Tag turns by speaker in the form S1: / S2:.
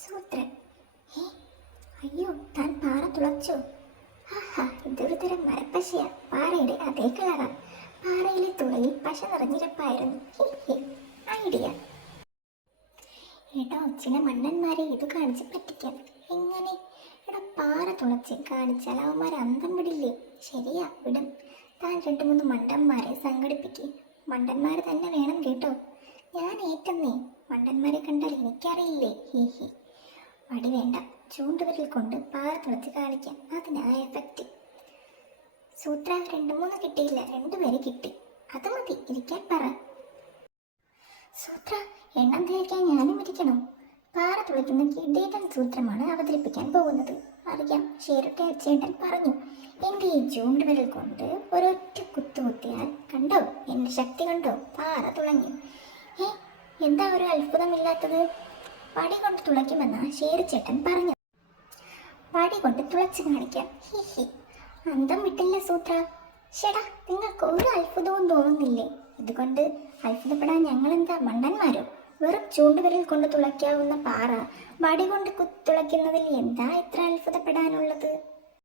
S1: സൂത്രൻ. ഏ അയ്യോ താൻ പാറ തുളച്ചു. ആഹാ ഇതൊരു തരം മരപ്പശയ. പാറയുടെ അതേ കളറാ. പാറയിലെ തുളയിൽ പശ നിറഞ്ഞിരപ്പായിരുന്നു. ഐഡിയ. എടോ ചില മണ്ണന്മാരെ ഇത് കാണിച്ച് പറ്റിക്കാം എങ്ങനെ? എടാ പാറ തുളച്ച് കാണിച്ചാൽ അവന്മാർ അന്തം വിടില്ലേ? ശരിയാ വിടും. താൻ രണ്ട് മൂന്ന് മണ്ടന്മാരെ സംഘടിപ്പിക്ക്. മണ്ടന്മാർ തന്നെ വേണം കേട്ടോ. ഞാൻ ഏറ്റെന്നേ. മണ്ടന്മാരെ കണ്ടാൽ എനിക്കറിയില്ലേ? ഹി ഹി. വടി വേണ്ട. ചൂണ്ടുവിരൽ കൊണ്ട് പാറ തുളച്ച് കാണിക്കാം. അതിനാ എഫക്റ്റ് സൂത്ര രണ്ട് മൂന്ന് കിട്ടിയില്ല. രണ്ടുപേരെ കിട്ടി. അത് മതി. ഇരിക്കാൻ പറ. സൂത്ര എണ്ണം തേക്കാൻ ഞാനും ഇരിക്കണം. പാറ തുളയ്ക്കുന്ന കിടീടൻ സൂത്രമാണ് അവതരിപ്പിക്കാൻ പോകുന്നത്. അറിയാം. ഷേരുട്ടെ അച്ചേട്ടൻ പറഞ്ഞു. എന്റെ ഈ ചൂണ്ടുവിരൽ കൊണ്ട് ഒരൊറ്റ കുത്തു കുത്തിയാൽ കണ്ടോ? എന്റെ ശക്തി കണ്ടോ? പാറ തുളഞ്ഞു. ഏ എന്താ ഒരു അത്ഭുതമില്ലാത്തത്? വടി കൊണ്ട് തുളയ്ക്കുമെന്ന് ശേരിച്ചേട്ടൻ പറഞ്ഞു. വടി കൊണ്ട് തുളച്ചു കാണിക്കാം. ഹി ഹി. അന്തം വിട്ടില്ല സൂത്ര? ഷെടാ നിങ്ങൾക്ക് ഒരു അത്ഭുതവും തോന്നുന്നില്ലേ? ഇതുകൊണ്ട് അത്ഭുതപ്പെടാൻ ഞങ്ങളെന്താ മണ്ടന്മാരോ? വെറും ചൂണ്ടുവിരൽ കൊണ്ട് തുളയ്ക്കാവുന്ന പാറ വടി കൊണ്ട് കുത്തുളയ്ക്കുന്നതിൽ എന്താ ഇത്ര അത്ഭുതപ്പെടാനുള്ളത്?